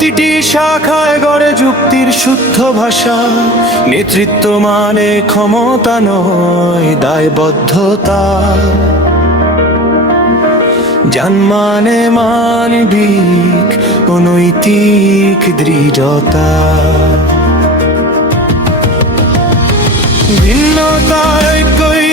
প্রতিটি শাখায় গড়ে যুক্তির শুদ্ধ ভাষা। নেতৃত্ব মানে ক্ষমতা নয়, দায়বদ্ধতা। জ্ঞান মানে মানবিক ও নৈতিক দৃঢ়তা। ভিন্নতার ঐক্যই